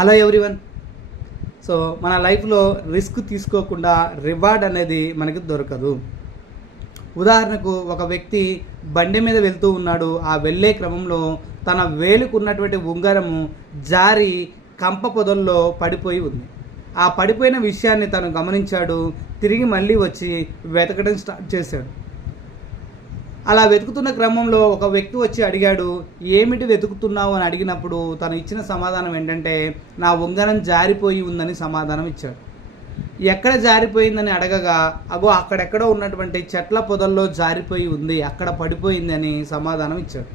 Hello everyone. So మన లైఫ్లో risk తీసుకోకుండా రివార్డ్ అనేది మనకి దొరకదు. ఉదాహరణకు ఒక వ్యక్తి బండి మీద వెళ్తూ ఉన్నాడు. ఆ వెళ్ళే క్రమంలో తన వేలుకు ఉన్నటువంటి ఉంగరము జారి కంప పొదల్లో పడిపోయి ఉంది. ఆ పడిపోయిన విషయాన్ని తను గమనించాడు. తిరిగి మళ్ళీ వచ్చి వెతకడం స్టార్ట్ చేశాడు. అలా వెతుకుతున్న క్రమంలో ఒక వ్యక్తి వచ్చి అడిగాడు, ఏమిటి వెతుకుతున్నావు అని అడిగినప్పుడు తను ఇచ్చిన సమాధానం ఏంటంటే, నా ఉంగరం జారిపోయి ఉందని సమాధానం ఇచ్చాడు. ఎక్కడ జారిపోయిందని అడగగా, అగో అక్కడెక్కడో ఉన్నటువంటి చెట్ల పొదల్లో జారిపోయి ఉంది, అక్కడ పడిపోయింది అని సమాధానం ఇచ్చాడు.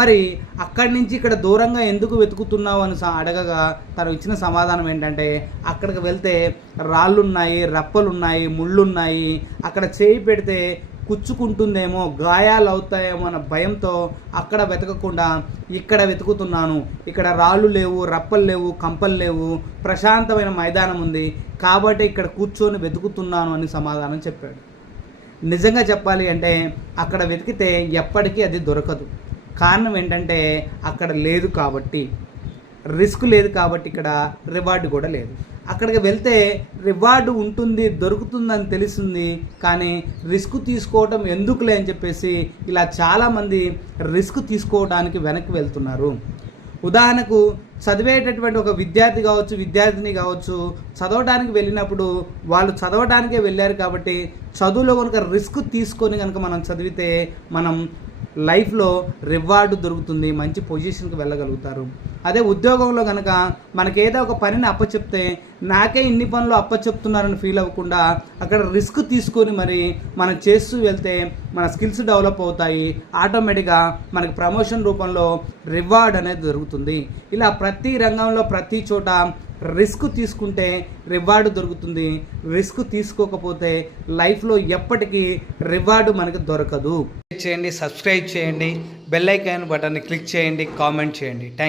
మరి అక్కడి నుంచి ఇక్కడ దూరంగా ఎందుకు వెతుకుతున్నావు అని అడగగా తను ఇచ్చిన సమాధానం ఏంటంటే, అక్కడికి వెళ్తే రాళ్ళున్నాయి, రప్పలున్నాయి, ముళ్ళున్నాయి, అక్కడ చేయి పెడితే కుచ్చుకుంటుందేమో, గాయాలు అవుతాయేమో అన్న భయంతో అక్కడ వెతకకుండా ఇక్కడ వెతుకుతున్నాను. ఇక్కడ రాళ్ళు లేవు, రప్పలు లేవు, కంపలు లేవు, ప్రశాంతమైన మైదానం ఉంది, కాబట్టి ఇక్కడ కూర్చొని వెతుకుతున్నాను అని సమాధానం చెప్పాడు. నిజంగా చెప్పాలి అంటే అక్కడ వెతికితే ఎప్పటికీ అది దొరకదు. కారణం ఏంటంటే అక్కడ లేదు కాబట్టి, రిస్క్ లేదు కాబట్టి ఇక్కడ రివార్డు కూడా లేదు. అక్కడికి వెళ్తే రివార్డు ఉంటుంది, దొరుకుతుందని తెలిసింది, కానీ రిస్క్ తీసుకోవటం ఎందుకులే అని చెప్పేసి ఇలా చాలామంది రిస్క్ తీసుకోవడానికి వెనక్కి వెళ్తున్నారు. ఉదాహరణకు చదివేటటువంటి ఒక విద్యార్థి కావచ్చు, విద్యార్థిని కావచ్చు, చదవడానికి వెళ్ళినప్పుడు వాళ్ళు చదవడానికే వెళ్ళారు కాబట్టి చదువులో కనుక రిస్క్ తీసుకొని కనుక మనం చదివితే మనం లైఫ్లో రివార్డు దొరుకుతుంది, మంచి పొజిషన్కి వెళ్ళగలుగుతారు. అదే ఉద్యోగంలో కనుక మనకేదో ఒక పనిని అప్పచెప్తే నాకే ఇన్ని పనులు అప్పచెప్తున్నారని ఫీల్ అవ్వకుండా అక్కడ రిస్క్ తీసుకొని మరి మనం చేస్తూ వెళ్తే మన స్కిల్స్ డెవలప్ అవుతాయి. ఆటోమేటిక్గా మనకి ప్రమోషన్ రూపంలో రివార్డ్ అనేది దొరుకుతుంది. ఇలా ప్రతి రంగంలో ప్రతి చోట రిస్క్ తీసుకుంటే రివార్డు దొరుకుతుంది. రిస్క్ తీసుకోకపోతే లైఫ్లో ఎప్పటికీ రివార్డు మనకు దొరకదు. చేయండి, సబ్స్క్రైబ్ చేయండి, బెల్ ఐకాన్ బటన్ని క్లిక్ చేయండి, కామెంట్ చేయండి. Thank you.